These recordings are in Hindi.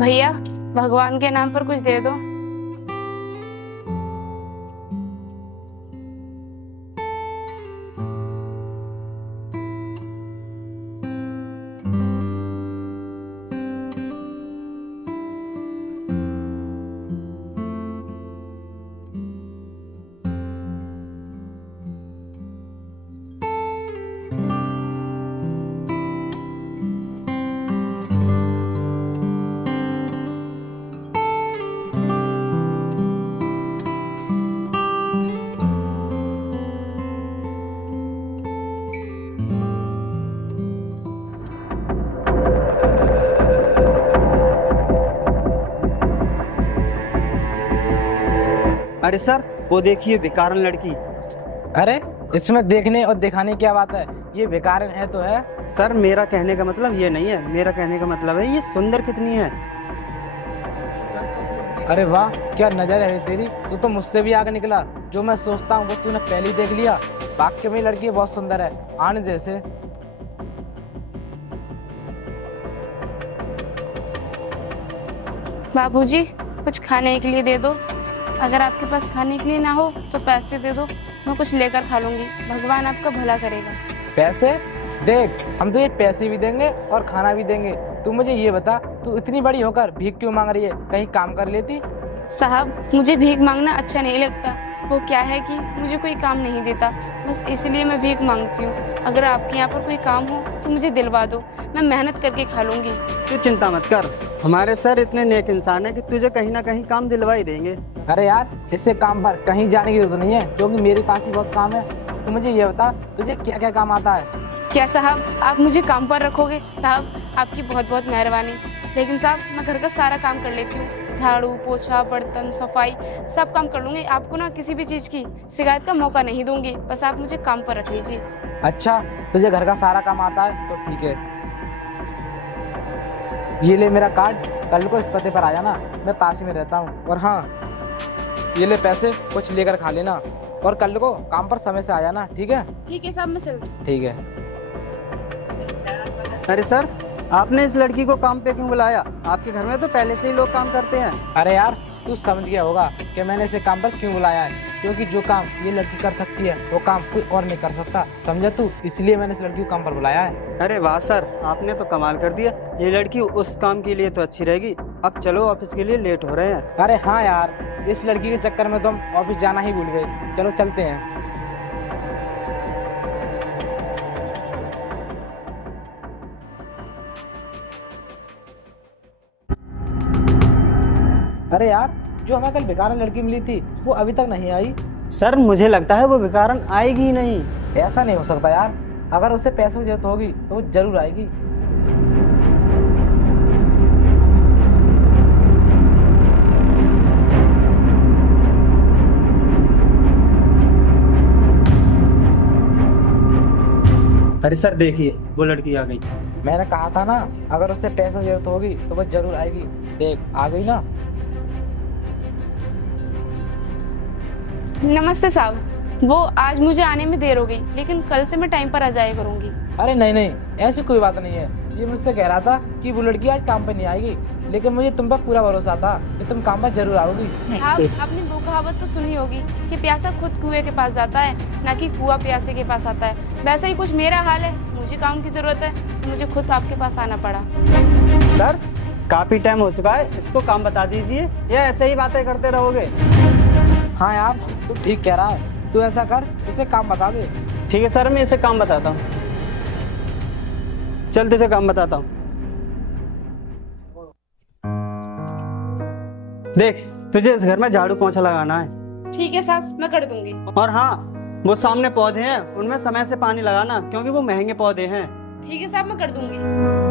भैया, भगवान के नाम पर कुछ दे दो। अरे सर, वो देखिए भिखारन लड़की। अरे इसमें देखने और दिखाने की क्या बात है, ये बेकार है तो है। सर मेरा कहने का मतलब ये नहीं है, मेरा कहने का मतलब है ये सुंदर कितनी है। अरे वाह, क्या नजर है तेरी, तू तो मुझसे भी आगे निकला। जो मैं सोचता हूँ वो तूने पहले ही देख लिया। वाक्य में लड़की बहुत सुंदर है, आने दे से। बाबूजी, कुछ खाने के लिए दे दो। अगर आपके पास खाने के लिए ना हो तो पैसे दे दो, मैं कुछ लेकर खा लूंगी। भगवान आपका भला करेगा। पैसे? देख, हम तुझे पैसे भी देंगे और खाना भी देंगे। तू मुझे ये बता, तू इतनी बड़ी होकर भीख क्यों मांग रही है? कहीं काम कर लेती। साहब, मुझे भीख मांगना अच्छा नहीं लगता। वो क्या है कि मुझे कोई काम नहीं देता, बस इसलिए मैं भीख मांगती हूँ। अगर आपके यहाँ पर कोई काम हो तो मुझे दिलवा दो, मैं मेहनत करके खा लूंगी। तू चिंता मत कर, हमारे सर इतने नेक इंसान है कि तुझे कहीं ना कहीं काम दिलवा ही देंगे। अरे यार, इससे काम पर कहीं जाने की जरूरत नहीं है, क्योंकि मेरे पास ही बहुत काम है। तू मुझे ये बता, तुझे क्या क्या काम आता है? क्या साहब, आप मुझे काम पर रखोगे? साहब, आपकी बहुत बहुत मेहरबानी। लेकिन साहब, मैं घर का सारा काम कर लेती हूँ। झाड़ू पोछा बर्तन सफाई सब काम कर लूंगी। आपको ना किसी भी चीज़ की शिकायत का मौका नहीं दूंगी, बस आप मुझे काम पर रख लीजिए। अच्छा, तुझे घर का सारा काम आता है तो ठीक है। ये ले मेरा कार्ड, कल को इस पते पर आ जाना, मैं पास ही में रहता हूँ। और हाँ, ये ले पैसे, कुछ लेकर खा लेना। और कल को काम पर समय से आ जाना, ठीक है? ठीक है साहब, मैं चलती हूँ। ठीक है। अरे सर, आपने इस लड़की को काम पे क्यों बुलाया? आपके घर में तो पहले से ही लोग काम करते हैं। अरे यार, तू समझ गया होगा कि मैंने इसे काम पर क्यों बुलाया है, क्योंकि जो काम ये लड़की कर सकती है वो काम कोई और नहीं कर सकता, समझा तू? इसलिए मैंने इस लड़की को काम पर बुलाया है। अरे वाह सर, आपने तो कमाल कर दिया। ये लड़की उस काम के लिए तो अच्छी रहेगी। अब चलो, ऑफिस के लिए लेट हो रहे हैं। अरे हाँ यार, इस लड़की के चक्कर में तो हम ऑफिस जाना ही भूल गए। चलो चलते हैं। अरे यार, जो हमें कल बेकार लड़की मिली थी वो अभी तक नहीं आई। सर मुझे लगता है वो भिखारन आएगी ही नहीं। ऐसा नहीं हो सकता यार, अगर उसे पैसों की जरूरत होगी तो वो जरूर आएगी। अरे सर देखिए, वो लड़की आ गई। मैंने कहा था ना, अगर उससे पैसों की जरूरत होगी तो वो जरूर आएगी। देख, आ गई ना। नमस्ते साहब, वो आज मुझे आने में देर हो गई, लेकिन कल से मैं टाइम पर आ जाया करूंगी। अरे नहीं नहीं, ऐसी कोई बात नहीं है। ये मुझसे कह रहा था कि वो लड़की आज काम पर नहीं आएगी, लेकिन मुझे तुम पर पूरा भरोसा था कि तुम काम पर जरूर आओगी। साहब, आपने वो कहावत तो सुनी होगी कि प्यासा खुद कुएं के पास जाता है, ना कि कुआं प्यासे के पास आता है। वैसा ही कुछ मेरा हाल है। मुझे काम की जरूरत है तो मुझे खुद आपके पास आना पड़ा। सर, काफी टाइम हो चुका है, इसको काम बता दीजिए या ऐसे ही बातें करते रहोगे? हाँ यार, तू ठीक कह रहा है। तू ऐसा कर, इसे काम बता दे। ठीक है सर, मैं इसे काम बताता हूँ। चल तुझे काम बताता हूँ। देख, तुझे इस घर में झाड़ू पोंछा लगाना है। ठीक है साहब, मैं कर दूंगी। और हाँ, वो सामने पौधे हैं, उनमें समय से पानी लगाना, क्योंकि वो महंगे पौधे हैं। ठीक है साहब, मैं कर दूंगी।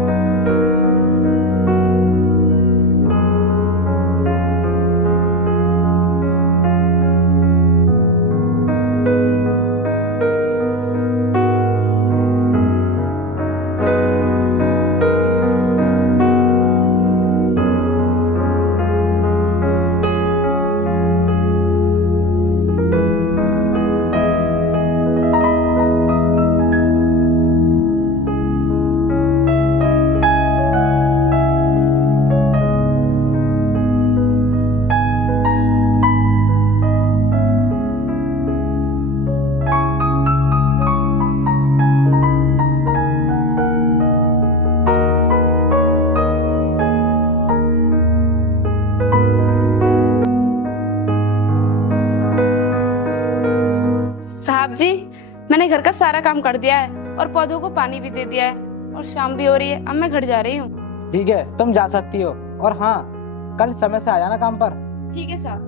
मैंने घर का सारा काम कर दिया है और पौधों को पानी भी दे दिया है और शाम भी हो रही है। अब मैं घर जा रही हूँ। ठीक है, तुम जा सकती हो। और हाँ, कल समय से आ जाना काम पर। ठीक है साहब।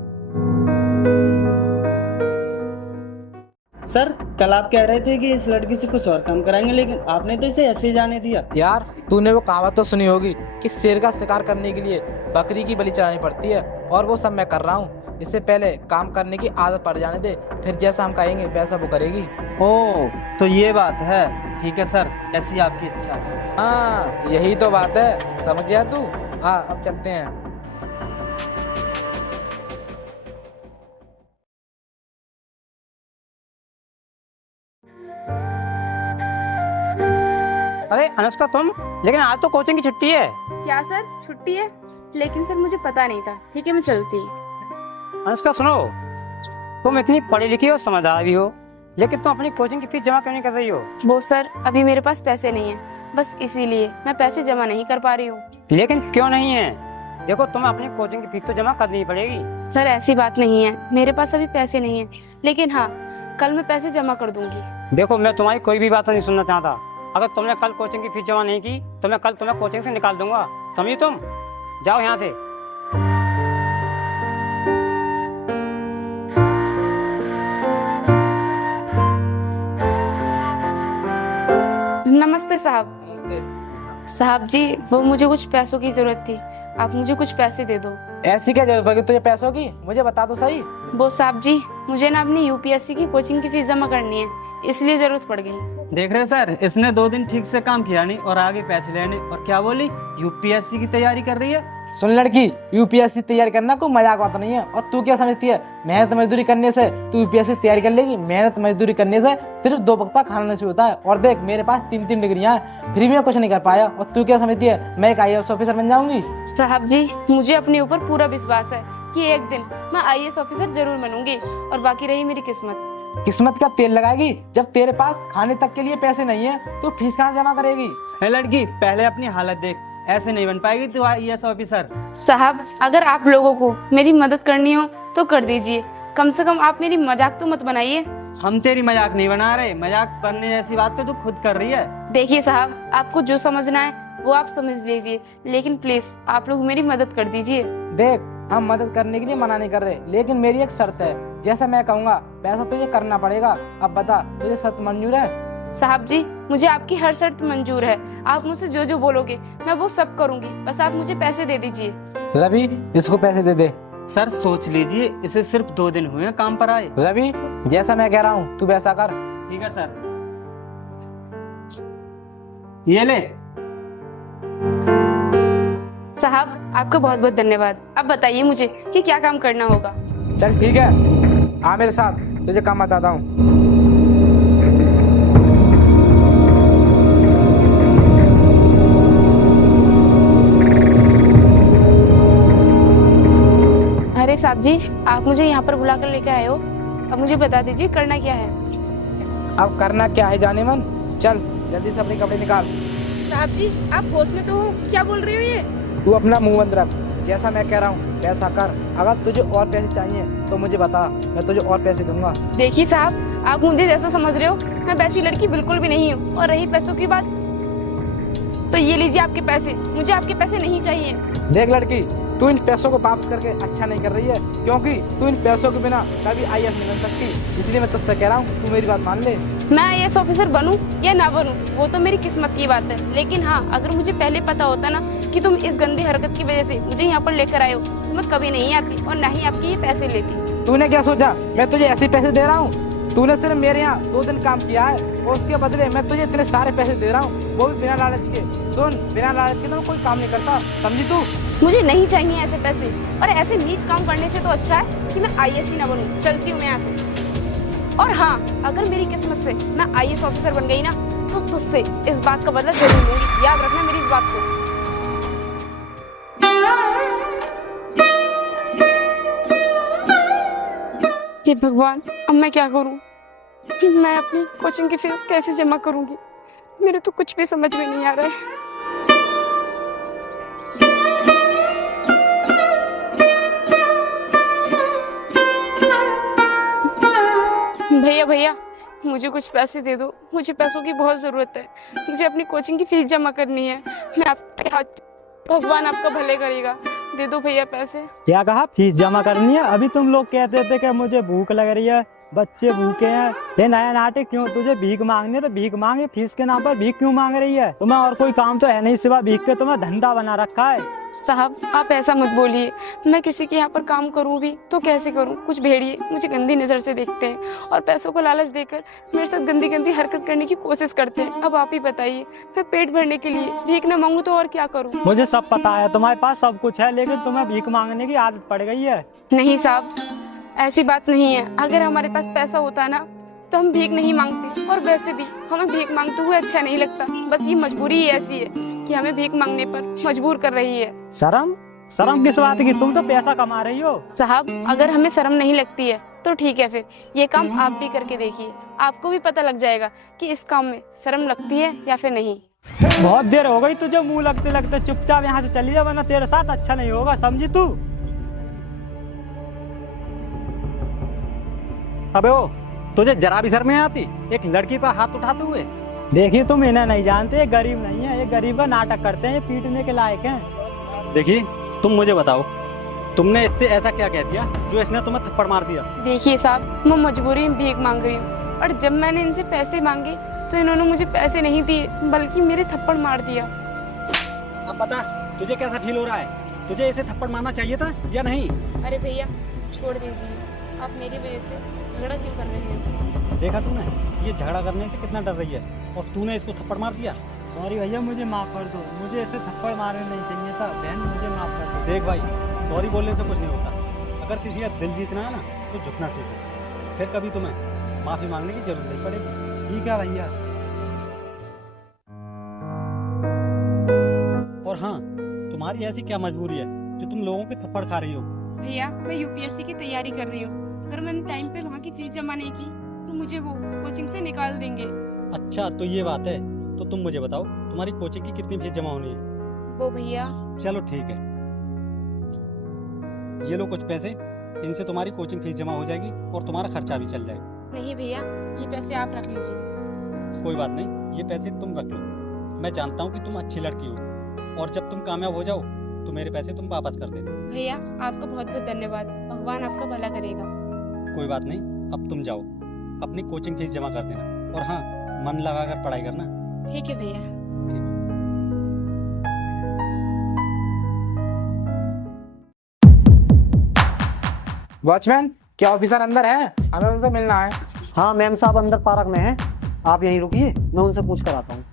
सर कल आप कह रहे थे कि इस लड़की से कुछ और काम कराएंगे, लेकिन आपने तो इसे ऐसे ही जाने दिया। यार, तूने वो कहावत तो सुनी होगी कि शेर का शिकार करने के लिए बकरी की बलि चढ़ानी पड़ती है, और वो सब मैं कर रहा हूँ। इससे पहले काम करने की आदत पड़ जाने दे, फिर जैसा हम कहेंगे वैसा वो करेगी। ओह, तो ये बात है। ठीक है सर, ऐसी आपकी इच्छा। हाँ, यही तो बात है, समझ गया तू। हाँ, अब चलते हैं। अरे अनुष्का, तुम? लेकिन आज तो कोचिंग की छुट्टी है। क्या सर, छुट्टी है? लेकिन सर मुझे पता नहीं था। ठीक है, मैं चलती हूँ। अनुष्का सुनो, तुम इतनी पढ़ी लिखी हो, समझदार भी हो, लेकिन तुम अपनी कोचिंग की फीस जमा क्यों नहीं कर रही हो? वो सर, अभी मेरे पास पैसे नहीं है, बस इसीलिए मैं पैसे जमा नहीं कर पा रही हूँ। लेकिन क्यों नहीं है? देखो, तुम्हें अपनी कोचिंग की फीस तो जमा करनी ही पड़ेगी। सर ऐसी बात नहीं है, मेरे पास अभी पैसे नहीं है, लेकिन हाँ, कल मैं पैसे जमा कर दूंगी। देखो, मैं तुम्हारी कोई भी बात नहीं सुनना चाहता। अगर तुमने कल कोचिंग की फीस जमा नहीं की तो मैं कल तुम्हें कोचिंग से निकाल दूंगा, समझी तुम? जाओ यहाँ से। नमस्ते साहब। साहब जी, वो मुझे कुछ पैसों की जरूरत थी, आप मुझे कुछ पैसे दे दो। ऐसी क्या जरूरत पड़ी तुझे पैसों की? मुझे बता तो सही। वो साहब जी, मुझे ना अपनी यूपीएससी की कोचिंग की फीस जमा करनी है, इसलिए जरूरत पड़ गई। देख रहे हो सर, इसने 2 दिन ठीक से काम किया नहीं और आगे पैसे लेने, और क्या बोली, यूपीएससी की तैयारी कर रही है। सुन लड़की, यूपीएससी तैयारी करना कोई मजाक बात नहीं है। और तू क्या समझती है, मेहनत मजदूरी करने से तू यूपीएससी तैयारी कर लेगी? मेहनत मजदूरी करने से सिर्फ 2 वक्त का खाना नसीब होता है। और देख, मेरे पास 3 डिग्रियां हैं, फिर भी मैं कुछ नहीं कर पाया। और तू क्या समझती है, मैं एक IAS ऑफिसर बन जाऊंगी? साहब जी, मुझे अपने ऊपर पूरा विश्वास है कि एक दिन मैं IAS ऑफिसर जरूर बनूंगी, और बाकी रही मेरी किस्मत। किस्मत का तेल लगाएगी? जब तेरे पास खाने तक के लिए पैसे नहीं है तो फीस कहाँ जमा करेगी? है लड़की, पहले अपनी हालत देख, ऐसे नहीं बन पाएगी तू IAS ऑफिसर। साहब, अगर आप लोगों को मेरी मदद करनी हो तो कर दीजिए, कम से कम आप मेरी मजाक तो मत बनाइए। हम तेरी मजाक नहीं बना रहे, मजाक करने जैसी बात तो तू खुद कर रही है। देखिए साहब, आपको जो समझना है वो आप समझ लीजिए, लेकिन प्लीज आप लोग मेरी मदद कर दीजिए। देख, हम मदद करने के लिए मना नहीं कर रहे, लेकिन मेरी एक शर्त है, जैसा मैं कहूँगा वैसा तुझे करना पड़ेगा। अब बता, तुझे शर्त मंजूर है? साहब जी, मुझे आपकी हर शर्त मंजूर है, आप मुझसे जो जो बोलोगे मैं वो सब करूंगी, बस आप मुझे पैसे दे दीजिए। रवि, इसको पैसे दे दे। सर सोच लीजिए, इसे सिर्फ 2 दिन हुए हैं काम पर आए। रवि, जैसा मैं कह रहा हूँ तू वैसा कर। ठीक है सर, ये ले। साहब, आपका बहुत बहुत धन्यवाद। अब बताइए मुझे कि क्या काम करना होगा। चल ठीक है, आ मेरे साथ, तुझे काम बताता हूँ। अरे साहब जी, आप मुझे यहाँ पर बुलाकर लेकर आए हो, अब मुझे बता दीजिए करना क्या है। अब करना क्या है जाने मन, चल जल्दी से अपने कपड़े निकाल। साहब जी, आप होश में तो हो? क्या बोल रहे हो ये? तू अपना मुंह बंद रख, जैसा मैं कह रहा हूँ वैसा कर। अगर तुझे और पैसे चाहिए तो मुझे बता, मैं तुझे और पैसे दूंगा। देखिए साहब, आप मुझे जैसा समझ रहे हो, मैं वैसी लड़की बिल्कुल भी नहीं हूँ। और रही पैसों की बात, तो ये लीजिए आपके पैसे, मुझे आपके पैसे नहीं चाहिए। देख लड़की, तू इन पैसों को वापस करके अच्छा नहीं कर रही है, क्योंकि तू इन पैसों के बिना कभी IAS नहीं बन सकती। इसलिए मैं तुझसे कह रहा हूँ, तू मेरी बात मान ले। मैं IAS ऑफिसर बनूं या ना बनूं, वो तो मेरी किस्मत की बात है, लेकिन हाँ, अगर मुझे पहले पता होता ना कि तुम इस गंदी हरकत की वजह से मुझे यहाँ पर लेकर आए हो, तो मैं कभी नहीं आती और ना ही आपके ये पैसे लेती। तूने क्या सोचा मैं तुझे ऐसे पैसे दे रहा हूँ? तूने सिर्फ मेरे यहाँ 2 दिन काम किया है और उसके बदले मैं तुझे इतने सारे पैसे दे रहा हूँ, वो भी बिना लालच के। सुन, बिना लालच के तो मैं कोई काम नहीं करता, समझी तू? मुझे नहीं चाहिए ऐसे पैसे, और ऐसे नीच काम करने से तो अच्छा है कि मैं IAS ही ना बनूं। चलती हूँ मैं यहाँ से। और हाँ, अगर मेरी किस्मत से मैं IAS ऑफिसर बन गई ना, तो तुझसे इस बात का बदला जरूर लूंगी, याद रखना मेरी इस बात को। हे भगवान, अब मैं क्या करूं? मैं अपनी कोचिंग की फीस कैसे जमा करूंगी? मेरे तो कुछ भी समझ में नहीं आ रहा है। भैया भैया, मुझे कुछ पैसे दे दो, मुझे पैसों की बहुत ज़रूरत है। मुझे अपनी कोचिंग की फीस जमा करनी है। मैं आपके हाथ, भगवान आपका भले करेगा, दे दो भैया पैसे। क्या कहा? फीस जमा करनी है? अभी तुम लोग कहते थे कि मुझे भूख लग रही है, बच्चे भूखे हैं, ये नया नाटक क्यों? तुझे भीख मांगनी है तो भीख मांगे, फीस के नाम पर भीख क्यों मांग रही है? तुम्हें और कोई काम तो है नहीं सिवा भीख के, तुम्हें धंधा बना रखा है। साहब आप ऐसा मत बोलिए, मैं किसी के यहाँ पर काम करूँ भी तो कैसे करूँ? कुछ भेड़िए मुझे गंदी नज़र से देखते हैं और पैसों को लालच देकर मेरे साथ गंदी गंदी हरकत करने की कोशिश करते हैं। अब आप ही बताइए, मैं पेट भरने के लिए भीख न मांगूँ तो और क्या करूँ? मुझे सब पता है, तुम्हारे पास सब कुछ है, लेकिन तुम्हें भीख मांगने की आदत पड़ गई है। नहीं साहब, ऐसी बात नहीं है। अगर हमारे पास पैसा होता ना तो हम भीख नहीं मांगते, और वैसे भी हमें भीख मांगते हुए अच्छा नहीं लगता। बस ये मजबूरी ही ऐसी है कि हमें भीख मांगने पर मजबूर कर रही है। शर्म? शर्म किस बात की? तुम तो पैसा कमा रही हो। साहब अगर हमें शर्म नहीं लगती है तो ठीक है, फिर ये काम आप भी करके देखिए, आपको भी पता लग जाएगा कि इस काम में शर्म लगती है या फिर नहीं। बहुत देर हो गई तुझे मुंह लगते लगते, चुपचाप यहाँ से चली जा, वरना तेरे साथ अच्छा नहीं होगा, समझी तू? अबे ओ, तुझे जरा भी शर्म नहीं आती एक लड़की पर हाथ उठाते हुए? देखिए तुम इन्हें नहीं जानते, ये गरीब नहीं है, ये गरीब का नाटक करते हैं, ये पीटने के लायक हैं। देखिए तुम मुझे बताओ, तुमने इससे ऐसा क्या कह दिया जो इसने तुम्हें थप्पड़ मार दिया? देखिए साहब, मैं मजबूरी में भीख मांग रही हूँ, और जब मैंने इनसे पैसे मांगे तो इन्होंने मुझे पैसे नहीं दिए बल्कि मेरे थप्पड़ मार दिया। अब बता तुझे कैसा फील हो रहा है? तुझे इसे थप्पड़ मारना चाहिए था या नहीं? अरे भैया छोड़ दीजिए, आप मेरी वजह से झगड़ा क्यों कर रहे हैं? देखा तूने, ये झगड़ा करने से कितना डर रही है, और तूने इसको थप्पड़ मार दिया। सॉरी भैया, मुझे माफ कर दो, मुझे ऐसे थप्पड़ मारने नहीं चाहिए था। बहन मुझे माफ कर दो। देख भाई, सॉरी बोलने से कुछ नहीं होता। अगर किसी का दिल जीतना है ना तो झुकना सीखो, फिर कभी तुम्हें माफी मांगने की जरूरत नहीं पड़ेगी। ठीक है भैया। और हाँ, तुम्हारी ऐसी क्या मजबूरी है जो तुम लोगों के थप्पड़ खा रही हो? भैया मैं यूपीएससी की तैयारी कर रही हूँ, अगर मैंने टाइम पे वहाँ की फीस जमा नहीं की तो मुझे वो कोचिंग से निकाल देंगे। अच्छा तो ये बात है, तो तुम मुझे बताओ तुम्हारी कोचिंग की कितनी फीस जमा होनी है? वो भैया, चलो ठीक है, ये लो कुछ पैसे, इनसे तुम्हारी कोचिंग फीस जमा हो जाएगी और तुम्हारा खर्चा भी चल जाएगा। नहीं भैया ये पैसे आप रख लीजिए। कोई बात नहीं, ये पैसे तुम रख लो। मैं जानता हूँ कि तुम अच्छी लड़की हो, और जब तुम कामयाब हो जाओ तो मेरे पैसे तुम वापस कर देना। भैया आपका बहुत बहुत धन्यवाद, भगवान आपका भला करेगा। कोई बात नहीं, अब तुम जाओ, अपनी कोचिंग फीस जमा कर देना, और हाँ मन लगाकर पढ़ाई करना। ठीक है भैया। वॉचमैन, क्या ऑफिसर अंदर है? हमें उनसे मिलना है। हाँ मैम साहब अंदर पार्क में हैं, आप यहीं रुकिए, मैं उनसे पूछ कर आता हूँ।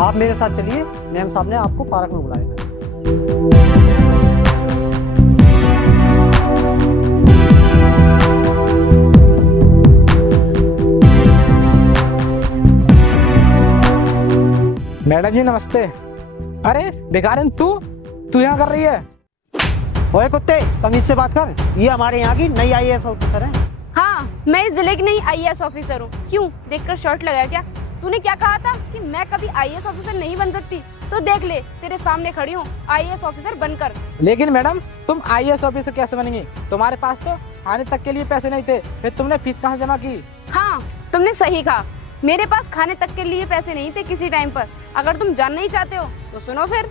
आप मेरे साथ चलिए, मैम साहब ने आपको पार्क में बुलाया है। मैडम जी नमस्ते। अरे बेकारिन, तू यहाँ कर रही है? ओए कुत्ते, तमीज से बात कर, ये हमारे यहाँ की नई आईएएस ऑफिसर है। हाँ मैं इस जिले की नई आईएएस ऑफिसर हूँ। क्यों, देखकर शॉर्ट लगाया क्या? तूने क्या कहा था कि मैं कभी आईएएस ऑफिसर नहीं बन सकती? तो देख ले, तेरे सामने खड़ी हूँ आईएएस ऑफिसर बनकर। लेकिन मैडम तुम आईएएस ऑफिसर कैसे बनेंगी? तुम्हारे पास तो आने तक के लिए पैसे नहीं थे, फिर तुमने फीस कहाँ जमा की? हाँ तुमने सही कहा, मेरे पास खाने तक के लिए पैसे नहीं थे किसी टाइम पर। अगर तुम जानना ही चाहते हो तो सुनो फिर।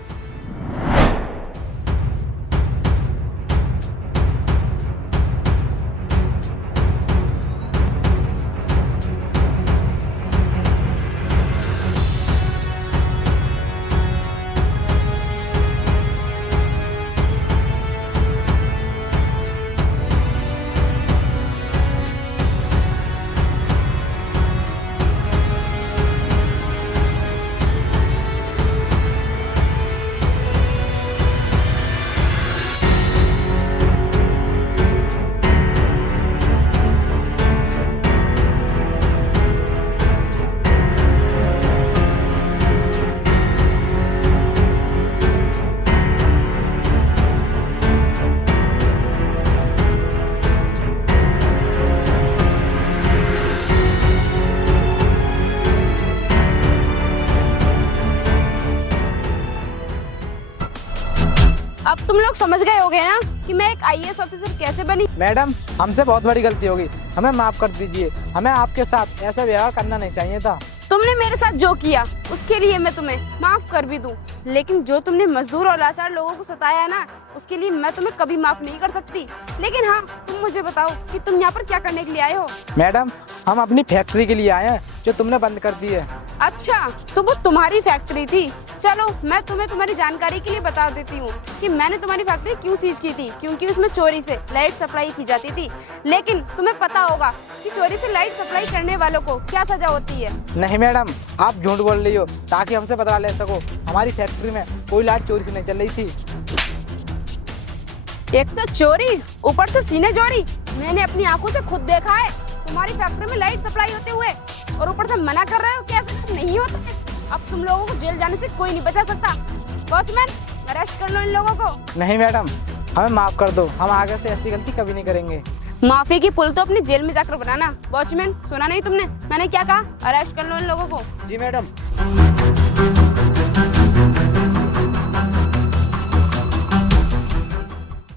तुम लोग समझ गए होगे ना कि मैं एक आईएएस ऑफिसर कैसे बनी। मैडम, हमसे बहुत बड़ी गलती होगी, हमें माफ कर दीजिए। हमें आपके साथ ऐसा व्यवहार करना नहीं चाहिए था। तुमने मेरे साथ जो किया उसके लिए मैं तुम्हें माफ कर भी दूं, लेकिन जो तुमने मजदूर और लाचार लोगों को सताया है ना, उसके लिए मैं तुम्हें कभी माफ नहीं कर सकती। लेकिन हाँ, तुम मुझे बताओ कि तुम यहाँ पर क्या करने के लिए आए हो। मैडम, हम अपनी फैक्ट्री के लिए आए हैं जो तुमने बंद कर दी है। अच्छा, तो वो तुम्हारी फैक्ट्री थी। चलो, मैं तुम्हें तुम्हारी जानकारी के लिए बता देती हूँ कि मैंने तुम्हारी फैक्ट्री क्यों सीज की थी। क्योंकि उसमें चोरी से लाइट सप्लाई की जाती थी। लेकिन तुम्हें पता होगा कि चोरी से लाइट सप्लाई करने वालों को क्या सजा होती है। नहीं मैडम, आप झूठ बोल रही हो ताकि हमसे बदला ले सको। हमारी फैक्ट्री में कोई लाइट चोरी से नहीं चल रही थी। एक तो चोरी, ऊपर से सीने जोड़ी। मैंने अपनी आंखों से खुद देखा है तुम्हारी फैक्ट्री में लाइट सप्लाई होते हुए, और ऊपर से मना कर रहे हो कि ऐसा नहीं होता है। अब तुम लोगों को जेल जाने से कोई नहीं बचा सकता। वॉचमैन, अरेस्ट कर लो इन लोगों को। नहीं मैडम, हमें माफ कर दो, हम आगे से ऐसी गलती कभी नहीं करेंगे। माफी की पुल तो अपनी जेल में जाकर बनाना। वॉचमैन, सुना नहीं तुमने मैंने क्या कहा? अरेस्ट कर लो इन लोगों को। जी मैडम।